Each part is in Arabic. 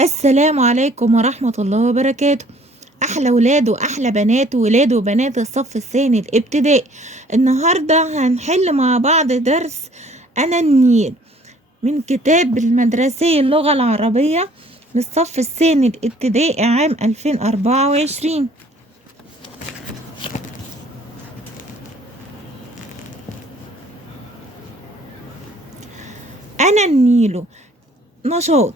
السلام عليكم ورحمة الله وبركاته. أحلى ولاد وأحلى بنات وولاد وبنات الصف الثاني الابتدائي. النهاردة هنحل مع بعض درس أنا النيل من كتاب المدرسي اللغة العربية للصف الثاني الابتدائي عام 2024. أنا النيل. نشاط: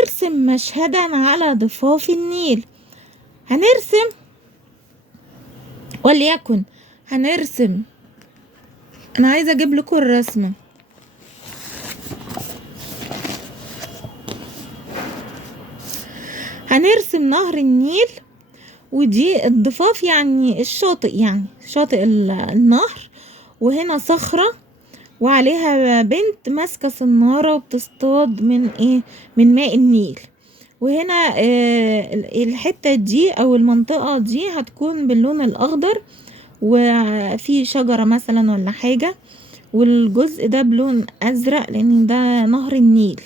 ارسم مشهدا على ضفاف النيل. هنرسم وليكن هنرسم انا عايزه اجيب لكم الرسمه. هنرسم نهر النيل، ودي الضفاف يعني الشاطئ، يعني شاطئ النهر، وهنا صخره وعليها بنت ماسكه صناره وبتصطاد من ماء النيل. وهنا الحته دي او المنطقه دي هتكون باللون الاخضر، وفي شجره مثلا ولا حاجه، والجزء ده بلون ازرق لان ده نهر النيل.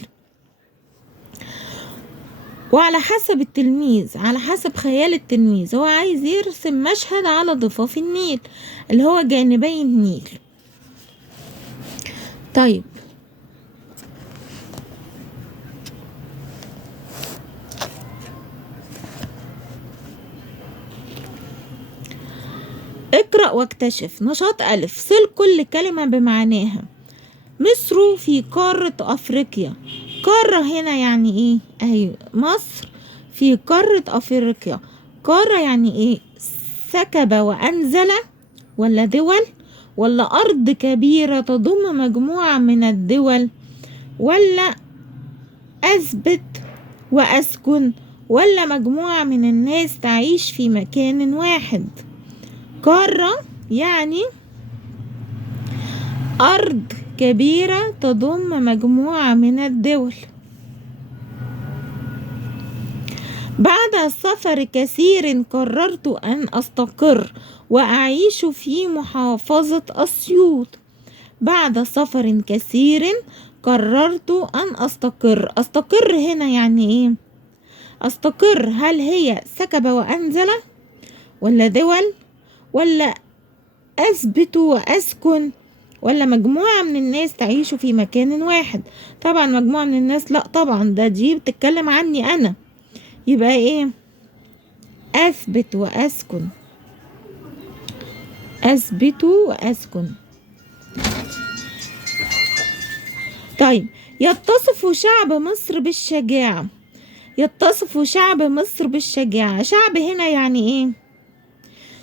وعلى حسب التلميذ، على حسب خيال التلميذ، هو عايز يرسم مشهد على ضفاف النيل اللي هو جانبي النيل. طيب اقرأ واكتشف. نشاط ألف: صل كل كلمة بمعناها. مصر في قارة أفريقيا. قارة هنا يعني ايه؟ اهي مصر في قارة أفريقيا. قارة يعني ايه؟ سكب وأنزل، ولا دول، ولا أرض كبيرة تضم مجموعة من الدول، ولا أثبت وأسكن، ولا مجموعة من الناس تعيش في مكان واحد. قارة يعني أرض كبيرة تضم مجموعة من الدول. بعد سفر كثير قررت أن أستقر وأعيش في محافظة أسيوط. بعد سفر كثير قررت أن أستقر. أستقر هنا يعني إيه؟ أستقر هل هي سكب وأنزل، ولا دول، ولا أثبت وأسكن، ولا مجموعة من الناس تعيش في مكان واحد؟ طبعا مجموعة من الناس لا طبعا، دي بتتكلم عني أنا، يبقى إيه؟ أثبت وأسكن. أثبت وأسكن. طيب، يتصف شعب مصر بالشجاعة. يتصف شعب مصر بالشجاعة. شعب هنا يعني ايه؟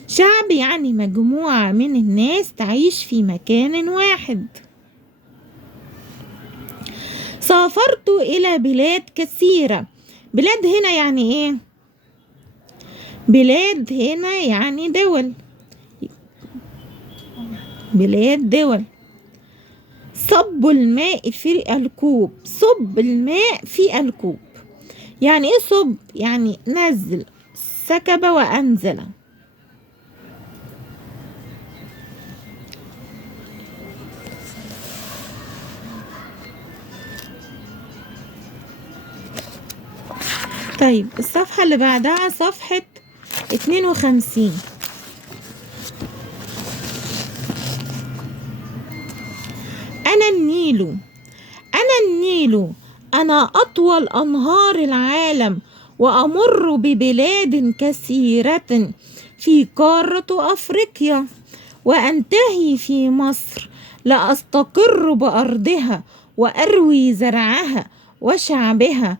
شعب يعني مجموعة من الناس تعيش في مكان واحد. سافرت إلى بلاد كثيرة. بلاد هنا يعني ايه؟ بلاد هنا يعني دول. بلاد دول. صب الماء في الكوب. صب الماء في الكوب يعني ايه؟ صب يعني نزل، سكب وأنزل. طيب الصفحة اللي بعدها صفحة 52. أنا النيل. أنا النيل. أنا أطول أنهار العالم، وأمر ببلاد كثيرة في قارة أفريقيا، وأنتهي في مصر لأستقر بأرضها وأروي زرعها وشعبها.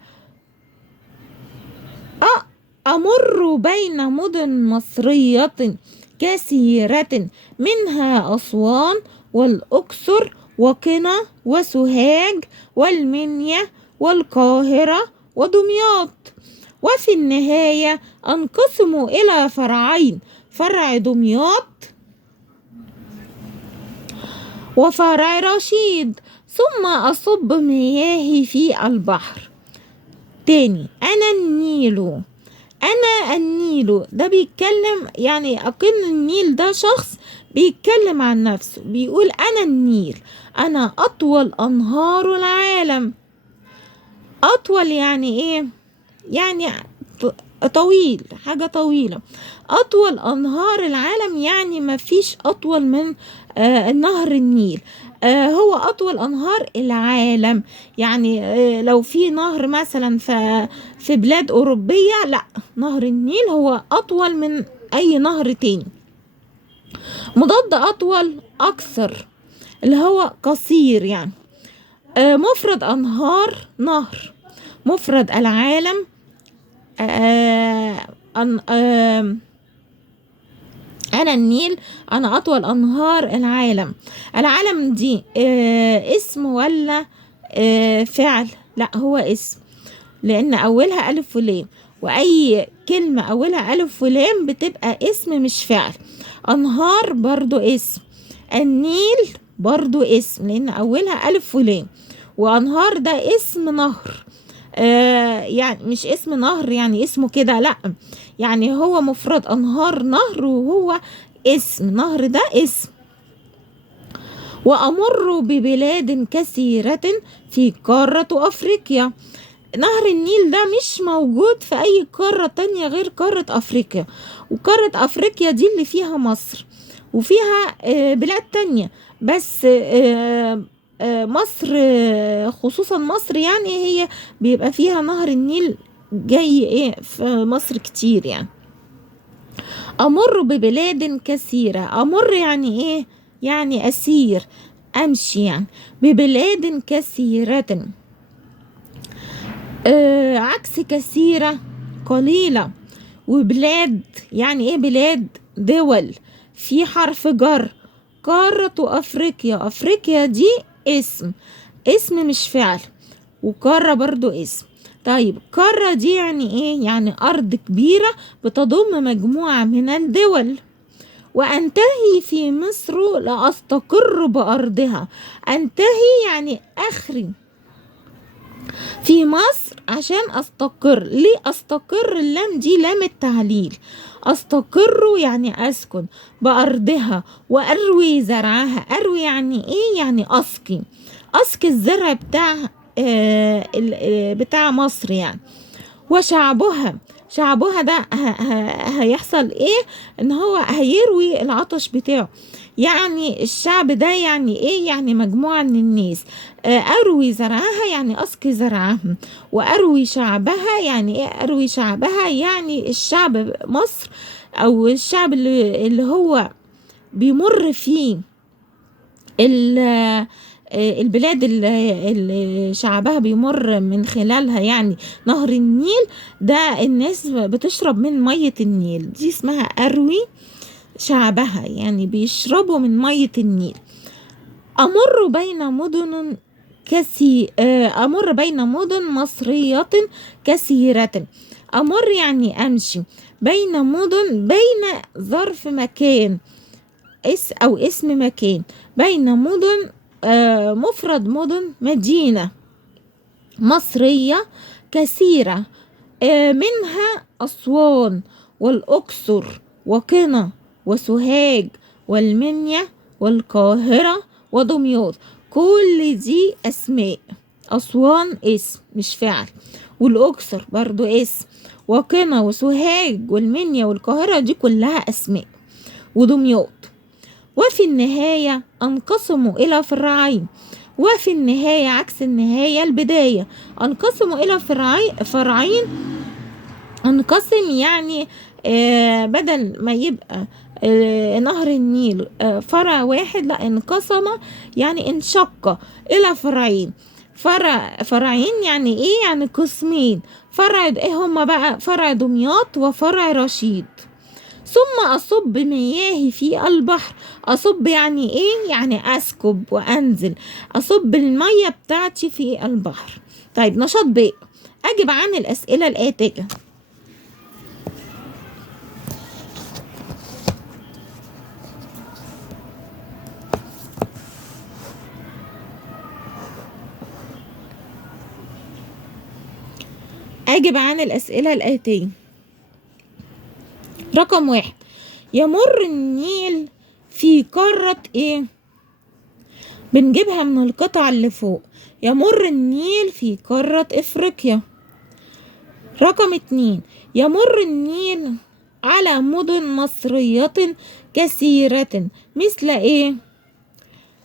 أمر بين مدن مصرية كثيرة، منها أسوان والأقصر وقنا وسوهاج والمنيا والقاهرة ودمياط. وفي النهاية أنقسم إلى فرعين: فرع دمياط وفرع رشيد، ثم أصب مياهي في البحر. تاني: أنا النيل. أنا النيل ده بيتكلم، يعني أكن النيل ده شخص بيتكلم عن نفسه، بيقول أنا النيل، أنا أطول أنهار العالم. أطول يعني إيه؟ يعني طويل، حاجة طويلة. أطول أنهار العالم يعني مفيش أطول من نهر النيل. هو أطول أنهار العالم. يعني لو في نهر مثلا في بلاد أوروبية، لا، نهر النيل هو أطول من أي نهر تاني. مضاد أطول أكثر اللي هو قصير يعني. مفرد أنهار نهر. مفرد العالم أنا النيل. أنا أطول أنهار العالم. العالم دي اسم ولا فعل؟ لا، هو اسم، لأن أولها ألف ولام، وأي كلمة أولها ألف ولام بتبقى اسم مش فعل. أنهار برضو اسم. النيل برضو اسم لأن أولها ألف ولام. وأنهار ده اسم نهر. يعني مش اسم نهر يعني اسمه كده، لا، يعني هو مفرد أنهار نهر، وهو اسم نهر ده اسم. وأمر ببلاد كثيرة في قارة أفريقيا. نهر النيل ده مش موجود في أي قارة تانية غير قارة أفريقيا. وقارة أفريقيا دي اللي فيها مصر، وفيها بلاد تانية، بس مصر خصوصا مصر يعني هي بيبقى فيها نهر النيل جاي في مصر كتير يعني. أمر ببلاد كثيرة. أمر يعني إيه؟ يعني أسير، أمشي يعني. ببلاد كثيرة. عكس كثيرة قليلة. وبلاد يعني إيه؟ بلاد دول. في حرف جر. قارة أفريقيا. أفريقيا دي اسم مش فعل. وقارة برضو اسم. طيب قارة دي يعني ايه؟ يعني أرض كبيرة بتضم مجموعة من الدول. وأنتهي في مصر لأستقر بأرضها. أنتهي يعني أخري في مصر عشان أستقر. ليه أستقر؟ اللام دي لام التعليل. أستقر يعني أسكن بأرضها. وأروي زرعها. أروي يعني إيه؟ يعني أسقي الزرع بتاع مصر يعني. وشعبها. شعبها ده هيحصل ايه؟ ان هو هيروي العطش بتاعه. يعني الشعب ده يعني ايه؟ يعني مجموعة من الناس. اروي زرعها يعني اسقي زرعهم. واروي شعبها يعني ايه؟ اروي شعبها يعني الشعب مصر، او الشعب اللي هو بيمر فيه البلاد اللي شعبها بيمر من خلالها يعني نهر النيل ده. الناس بتشرب من مية النيل دي، اسمها أروي شعبها، يعني بيشربوا من مية النيل. أمر بين مدن أمر بين مدن مصرية كثيرة. أمر يعني أمشي بين مدن. بين ظرف مكان أو اسم مكان. بين مدن مفرد مدن. مدينة مصرية كثيرة. منها أسوان والأقصر وقنا وسوهاج والمنيا والقاهرة ودمياط. كل دي أسماء. أسوان اسم مش فعل، والأقصر برضو اسم، وقنا وسوهاج والمنيا والقاهرة دي كلها أسماء، ودمياط. وفي النهاية انقسموا إلى فرعين. وفي النهاية عكس النهاية البداية. انقسموا إلى فرعين. انقسم يعني بدل ما يبقى نهر النيل فرع واحد، لا، انقسم يعني انشق إلى فرعين. فرعين يعني ايه؟ يعني قسمين. فرع ايه هما بقى؟ فرع دمياط وفرع رشيد. ثم أصب مياهي في البحر. أصب يعني إيه؟ يعني أسكب وأنزل. أصب المية بتاعتي في البحر. طيب نشاط ب. أجب عن الأسئلة الآتية. أجب عن الأسئلة الآتية. رقم 1. يمر النيل في قارة ايه؟ بنجيبها من القطعة اللي فوق. يمر النيل في قارة افريقيا. رقم 2، يمر النيل على مدن مصرية كثيرة مثل ايه؟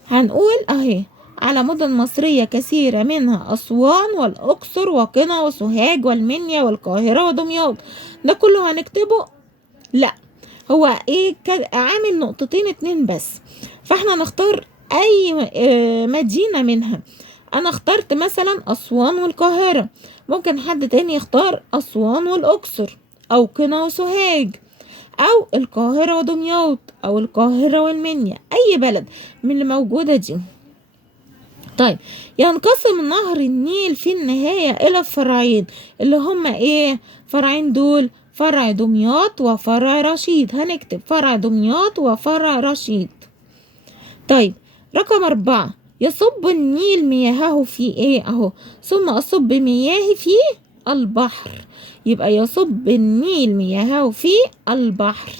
هنقول اهي على مدن مصرية كثيرة منها أسوان والأقصر وقنا وسوهاج والمنيا والقاهرة ودمياط. ده كله هنكتبه؟ لا، هو ايه عامل نقطتين 2 بس، فاحنا نختار اي مدينة منها. انا اخترت مثلا أسوان والقاهرة، ممكن حد تاني يختار أسوان والأقصر أو قنا وسوهاج أو القاهرة ودمياط أو القاهرة والمنيا، أي بلد من اللي موجودة دي. طيب، ينقسم نهر النيل في النهاية إلى فرعين، اللي هما إيه؟ فرعين دول فرع دمياط وفرع رشيد. هنكتب فرع دمياط وفرع رشيد. طيب، رقم 4، يصب النيل مياهه في إيه؟ أهو ثم أصب مياهي في البحر، يبقى يصب النيل مياهه في البحر.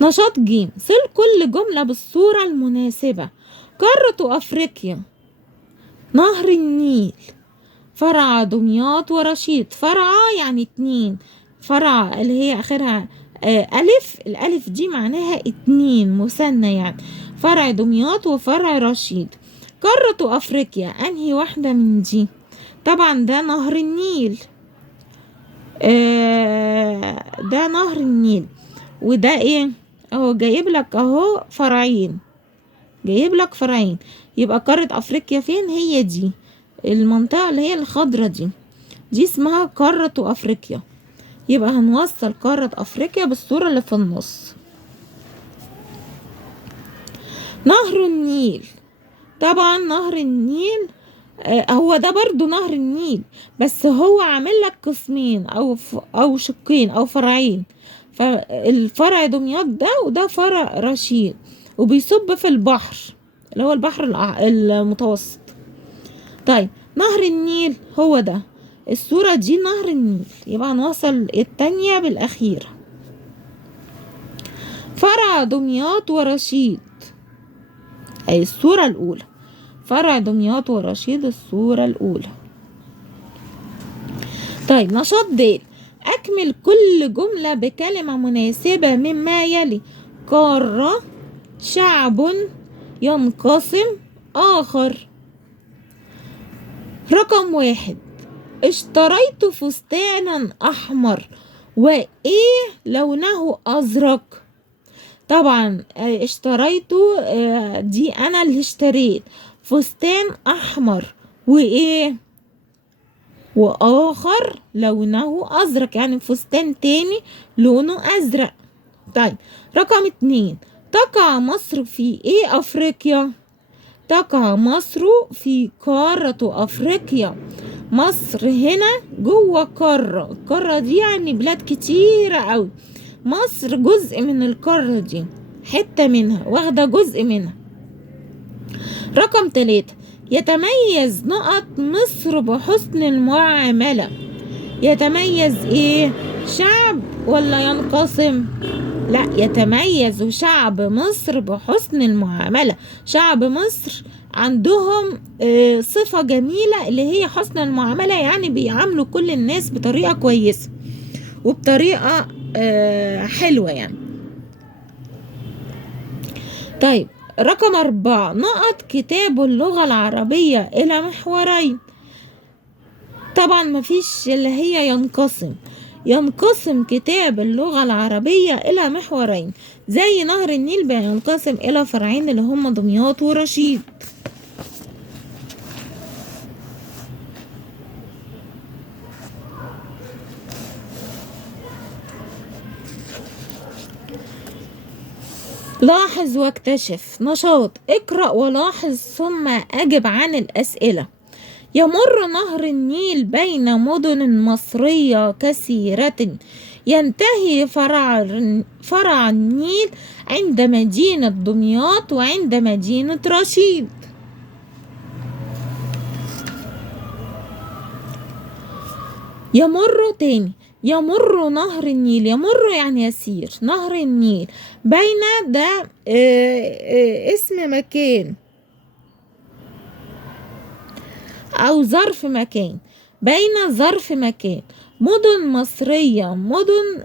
نشاط ج، صل كل جملة بالصورة المناسبة. قارة أفريقيا، نهر النيل، فرع دمياط ورشيد. فرع يعني 2، فرع اللي هي آخرها ألف، الألف دي معناها 2 مثنى يعني. فرع دمياط وفرع رشيد. قارة أفريقيا أنهي واحدة من دي؟ طبعا ده نهر النيل، ده نهر النيل. وده ايه؟ اهو جايب لك اهو فرعين، جايب لك فرعين. يبقى قارة افريقيا فين؟ هي دي المنطقة اللي هي الخضرة دي اسمها قارة افريقيا. يبقى هنوصل قارة افريقيا بالصورة اللي في النص. نهر النيل، طبعا نهر النيل هو ده برضو نهر النيل، بس هو عامل لك قسمين او شقين او فرعين. فالفرع دمياط ده، وده فرع رشيد، وبيصب في البحر اللي هو البحر المتوسط. طيب، نهر النيل هو ده، الصورة دي نهر النيل، يبقى هنوصل التانية بالأخير. فرع دمياط ورشيد، أي الصورة الأولى، فرع دمياط ورشيد الصورة الأولى. طيب، نشاط د، أكمل كل جملة بكلمة مناسبة مما يلي. قارة، شعب، ينقسم، آخر. رقم 1، اشتريت فستانا أحمر وإيه لونه أزرق. طبعا اشتريت دي أنا اللي اشتريت فستان أحمر وإيه وآخر لونه أزرق، يعني فستان تاني لونه أزرق. طيب، رقم 2، تقع مصر في إيه أفريقيا؟ تقع مصر في قارة أفريقيا. مصر هنا جوه قارة، القارة دي يعني بلاد كتيرة أوي. مصر جزء من القارة دي، حتة منها واخدة جزء منها. رقم 3، يتميز نقط مصر بحسن المعاملة. يتميز ايه؟ شعب ولا ينقسم؟ لا، يتميز شعب مصر بحسن المعاملة. شعب مصر عندهم صفة جميلة اللي هي حسن المعاملة، يعني بيعاملوا كل الناس بطريقة كويسة وبطريقة حلوة يعني. طيب، رقم 4، نقط كتاب اللغة العربية إلى محورين. طبعا مفيش اللي هي ينقسم كتاب اللغة العربية إلى محورين، زي نهر النيل بينقسم إلى فرعين اللي هم دمياط ورشيد. لاحظ واكتشف. نشاط، اقرأ ولاحظ ثم أجب عن الأسئلة. يمر نهر النيل بين مدن مصرية كثيرة، ينتهي فرع النيل عند مدينة دمياط وعند مدينة رشيد. يمر تاني، يمر نهر النيل، يمر يعني يسير، نهر النيل بين ده اسم مكان أو ظرف مكان، بين ظرف مكان. مدن مصرية، مدن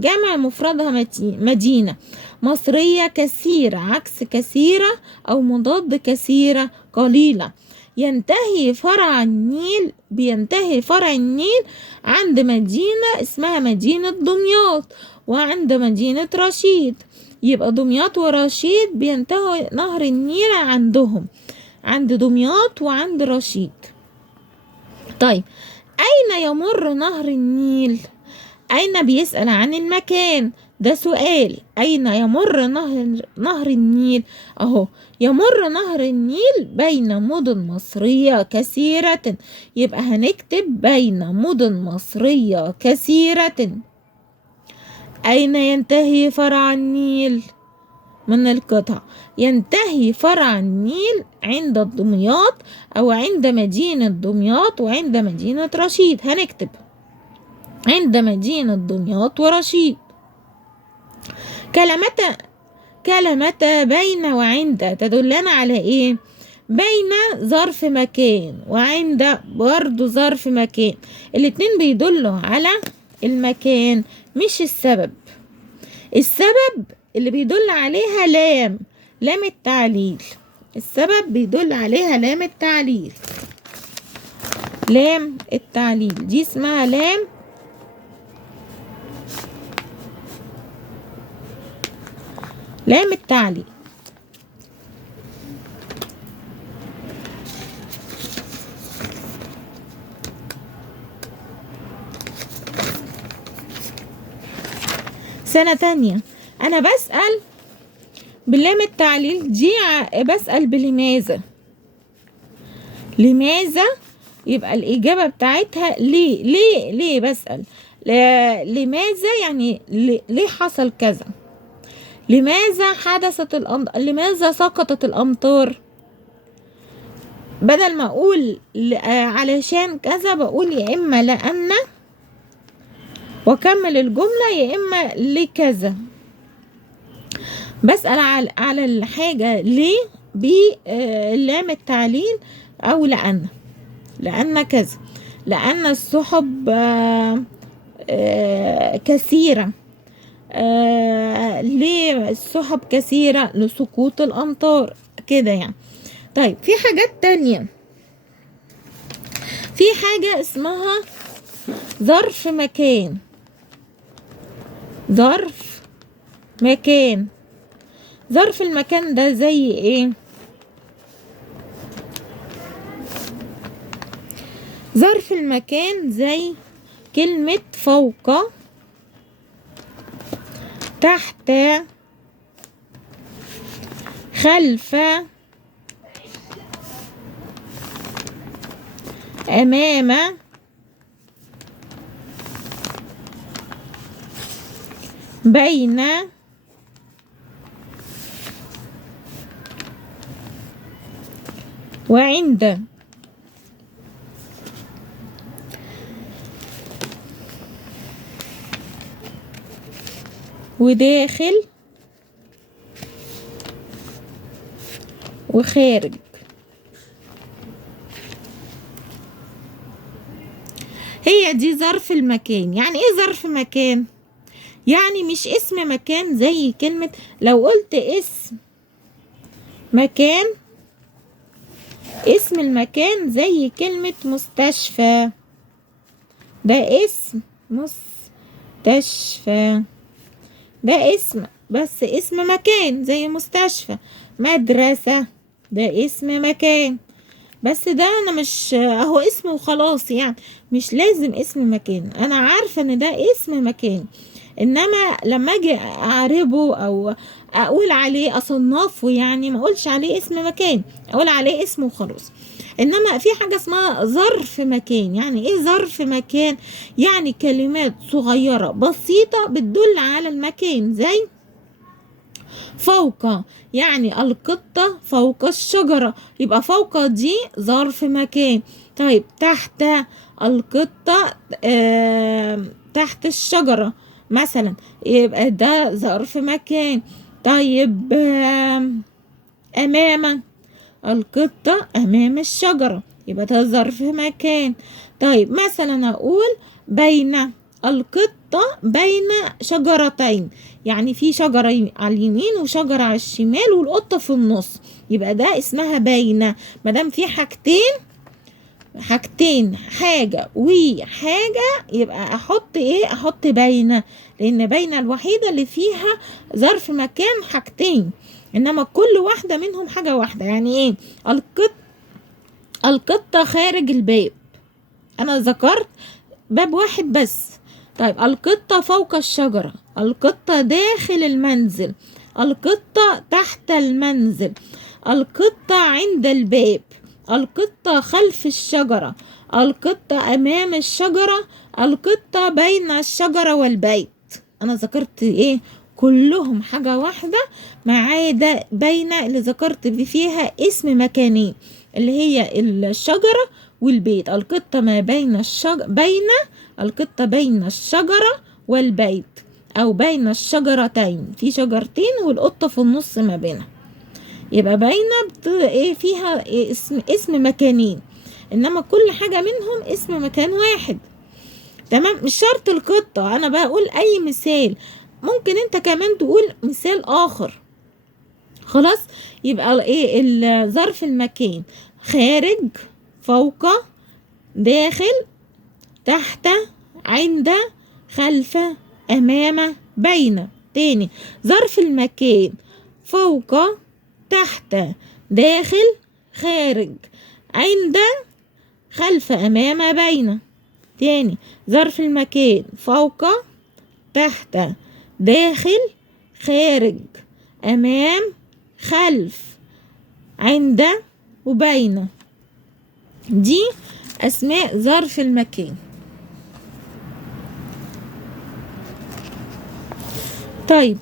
جمع مفردها مدينة. مصرية كثيرة، عكس كثيرة أو مضاد كثيرة قليلة. ينتهي فرع النيل، بينتهي فرع النيل عند مدينة اسمها مدينة دمياط وعند مدينة رشيد. يبقى دمياط ورشيد بينتهي نهر النيل عندهم، عند دمياط وعند رشيد. طيب أين يمر نهر النيل؟ أين بيسأل عن المكان، ده سؤال. أين يمر نهر النيل؟ أهو يمر نهر النيل بين مدن مصرية كثيرة، يبقى هنكتب بين مدن مصرية كثيرة. أين ينتهي فرع النيل؟ من القطع. ينتهي فرع النيل عند دمياط أو عند مدينة دمياط وعند مدينة رشيد. هنكتب عند مدينة دمياط ورشيد. كلمة بين وعند تدلنا على ايه؟ بين ظرف مكان وعند برضو ظرف مكان، الاتنين بيدلوا على المكان مش السبب. السبب اللي بيدل عليها لام التعليل. السبب بيدل عليها لام التعليل. لام التعليل دي اسمها لام التعليل. سنة تانية أنا بسأل بلام التعليل دي، بسأل بلماذا. لماذا يبقى الإجابة بتاعتها ليه بسأل. لماذا يعني ليه حصل كذا. لماذا حدثت الأمطار، لماذا سقطت الأمطار. بدل ما أقول علشان كذا بقول يا إما لأن وكمل الجملة، يا إما لكذا. بسأل على الحاجة ليه بلام التعليل أو لأن كذا، لأن السحب كثيرة. ليه السحب كثيرة؟ لسقوط الأمطار كده يعني. طيب في حاجات تانية، في حاجة اسمها ظرف مكان. ظرف مكان، ظرف المكان ده زي ايه؟ ظرف المكان زي كلمة فوق، تحت، خلف، أمام، بين، وعند. وداخل وخارج. هي دي ظرف المكان. يعني ايه ظرف مكان؟ يعني مش اسم مكان زي كلمة، لو قلت اسم مكان، اسم المكان زي كلمة مستشفى، ده اسم مستشفى، ده اسم، بس اسم مكان زي مستشفى. مدرسة ده اسم مكان، بس ده انا مش اهو اسم وخلاص، يعني مش لازم اسم مكان. انا عارفة ان ده اسم مكان، انما لما اجي اعربه او اقول عليه اصنفه، يعني ما اقولش عليه اسم مكان، اقول عليه اسم وخلاص. انما في حاجة اسمها ظرف مكان. يعني ايه ظرف مكان؟ يعني كلمات صغيرة بسيطة بتدل على المكان، زي فوق، يعني القطة فوق الشجرة، يبقى فوق دي ظرف مكان. طيب تحت، القطة تحت الشجرة مثلا، يبقى ده ظرف مكان. طيب أمام، القطة أمام الشجرة، يبقى ده ظرف مكان. طيب مثلا أقول بين، القطة بين شجرتين، يعني في شجرة على اليمين وشجرة على الشمال والقطة في النص، يبقى ده اسمها بين. مادام في حاجتين حاجة وحاجة، يبقى أحط إيه؟ أحط بين، لأن بين الوحيدة اللي فيها ظرف مكان حاجتين، إنما كل واحدة منهم حاجة واحدة. يعني إيه؟ القطة خارج الباب، أنا ذكرت باب واحد بس. طيب القطة فوق الشجرة، القطة داخل المنزل، القطة تحت المنزل، القطة عند الباب، القطة خلف الشجرة، القطة أمام الشجرة، القطة بين الشجرة والبيت. أنا ذكرت إيه؟ كلهم حاجة واحدة ما عدا بين اللي ذكرت فيها اسم مكانين، اللي هي الشجرة والبيت. القطة ما بين القطة بين الشجرة والبيت، أو بين الشجرتين، في شجرتين والقطة في النص ما بينها، يبقى إيه فيها إيه؟ اسم مكانين، إنما كل حاجة منهم اسم مكان واحد. تمام؟ مش شرط القطة، أنا بقول أي مثال، ممكن أنت كمان تقول مثال آخر. خلاص؟ يبقى إيه الظرف المكان؟ خارج، فوق، داخل، تحت، عند، خلف، أمام، بين. تاني، ظرف المكان فوق، تحت، داخل، خارج، عند، خلف، أمام، بين. تاني، ظرف المكان فوق، تحت، داخل، خارج، أمام، خلف، عند، وبين. دي أسماء ظرف المكان. طيب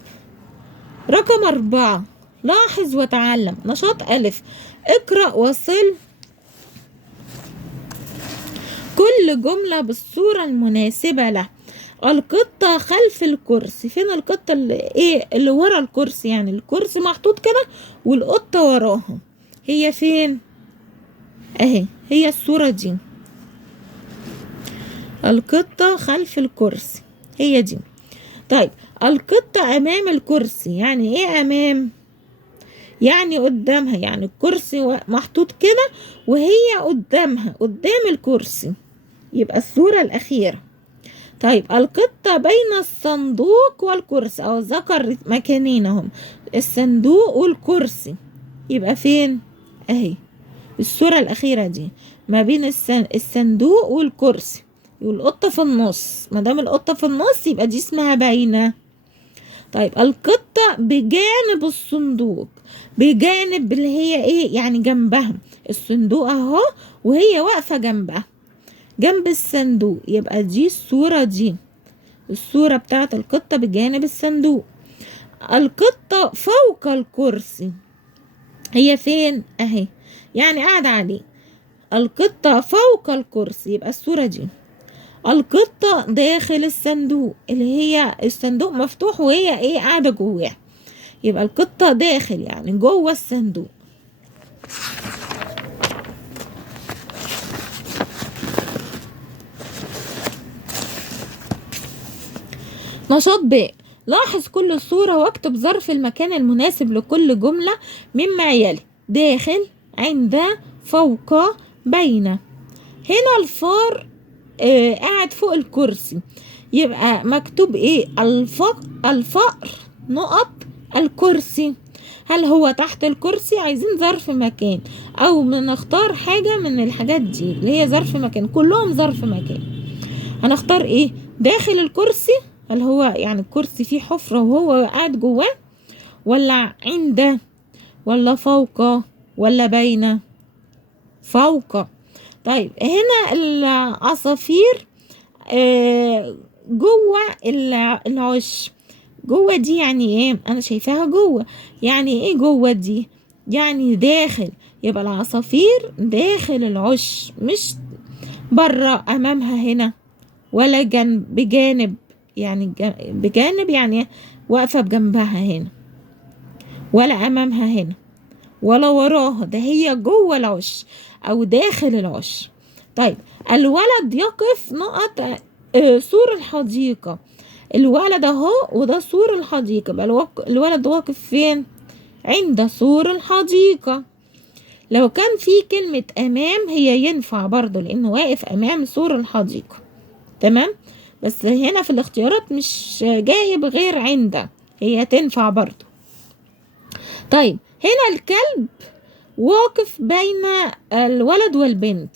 رقم 4، لاحظ وتعلم. نشاط ألف، اقرأ وصل كل جملة بالصورة المناسبة له. القطة خلف الكرسي، فين القطة؟ اللي ورا الكرسي، يعني الكرسي محطوط كده والقطة وراها، هي فين؟ اهي هي الصورة دي، القطة خلف الكرسي، هي دي. طيب القطة أمام الكرسي، يعني إيه أمام؟ يعني قدامها، يعني الكرسي محطوط كده وهي قدامها، قدام الكرسي، يبقى الصورة الأخيرة. طيب القطة بين الصندوق والكرسي، أو ذكر مكانين هم، الصندوق والكرسي، يبقى فين؟ أهي الصورة الأخيرة دي، ما بين الصندوق والكرسي، والقطة في النص. ما دام القطة في النص يبقى دي اسمها باينة. طيب القطة بجانب الصندوق، بجانب اللي هي ايه؟ يعني جنبها، الصندوق اهو وهي واقفة جنبها، جنب الصندوق، يبقى دي الصورة دي، الصورة بتاعت القطة بجانب الصندوق. القطة فوق الكرسي، هي فين؟ اهي، يعني قاعدة عليه. القطة فوق الكرسي، يبقى الصورة دي. القطة داخل الصندوق، اللي هي الصندوق مفتوح وهي ايه؟ قاعدة جواه، يبقى القطة داخل يعني جوه الصندوق. نشاط ب، لاحظ كل صورة واكتب ظرف المكان المناسب لكل جملة مما يلي: داخل، عند، فوق، بين. هنا الفار قاعد فوق الكرسي، يبقى مكتوب ايه؟ الفأر نقط الكرسي. هل هو تحت الكرسي؟ عايزين ظرف مكان، او بنختار حاجة من الحاجات دي اللي هي ظرف مكان، كلهم ظرف مكان. هنختار ايه؟ داخل الكرسي، هل هو يعني الكرسي فيه حفرة وهو قاعد جواه، ولا عند، ولا فوق، ولا بين؟ فوق. طيب هنا العصافير جوه العش، جوه دي يعني ايه؟ انا شايفاها جوه، يعني ايه جوه دي؟ يعني داخل، يبقى العصافير داخل العش، بره أمامها هنا، ولا بجانب، يعني بجانب يعني واقفة بجنبها هنا، ولا أمامها هنا، ولا وراها، ده هي جوه العش أو داخل العش. طيب الولد يقف نقط سور الحديقة. الولد اهو، وده سور الحديقة، يبقى الولد واقف فين؟ عند سور الحديقة. لو كان في كلمة أمام هي ينفع برضو، لأنه واقف أمام سور الحديقة. تمام، بس هنا في الاختيارات مش جايب غير عند، هي تنفع برضو. طيب هنا الكلب واقف بين الولد والبنت،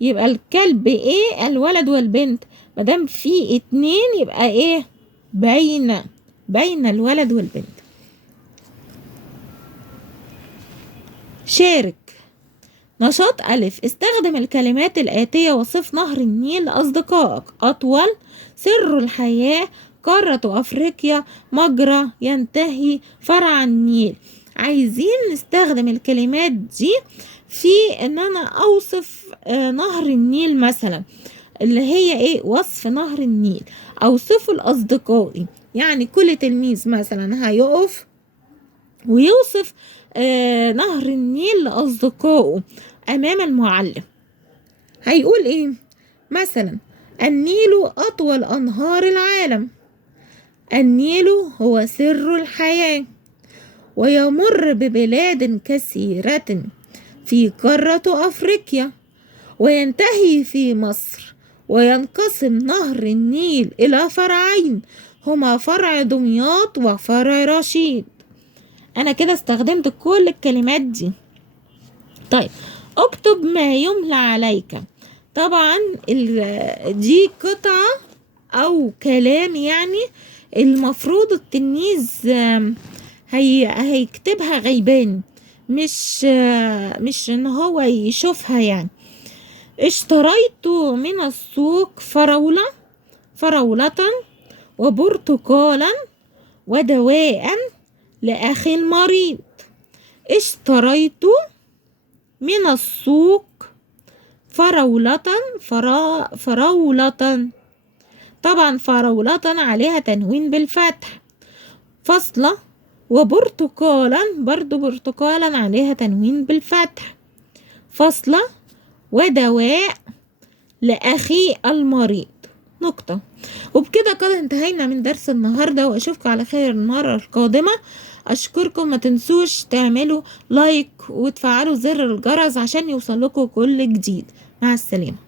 يبقى الكلب ايه؟ الولد والبنت. مادام في اتنين يبقى ايه؟ بين الولد والبنت. شارك. نشاط ألف، استخدم الكلمات الآتية وصف نهر النيل لأصدقائك. أطول، سر الحياة، قارة أفريقيا، مجرى، ينتهي، فرع النيل. عايزين نستخدم الكلمات دي في ان انا اوصف نهر النيل مثلا، اللي هي ايه؟ وصف نهر النيل. اوصفه لاصدقائي، يعني كل تلميذ مثلا هيقف ويوصف نهر النيل لأصدقائه أمام المعلم. هيقول إيه؟ مثلا النيل أطول أنهار العالم، النيل هو سر الحياة، ويمر ببلاد كثيرة في قارة أفريقيا، وينتهي في مصر، وينقسم نهر النيل إلى فرعين، هما فرع دمياط وفرع رشيد. أنا كده استخدمت كل الكلمات دي. طيب اكتب ما يملى عليك. طبعا دي قطعة أو كلام، يعني المفروض التلميذ هيكتبها غيبان، مش ان هو يشوفها يعني. اشتريت من السوق فراولة وبرتقالا ودواء لأخي المريض. اشتريت من السوق فراولة. طبعا فراولة عليها تنوين بالفتح، فاصلة، وبرتقالا برضو برتقالا عليها تنوين بالفتح، فاصلة، ودواء لأخي المريض، نقطة. وبكده قد انتهينا من درس النهاردة، وأشوفكم على خير المرة القادمة. أشكركم، ما تنسوش تعملوا لايك وتفعلوا زر الجرس عشان يوصل لكم كل جديد. مع السلامة.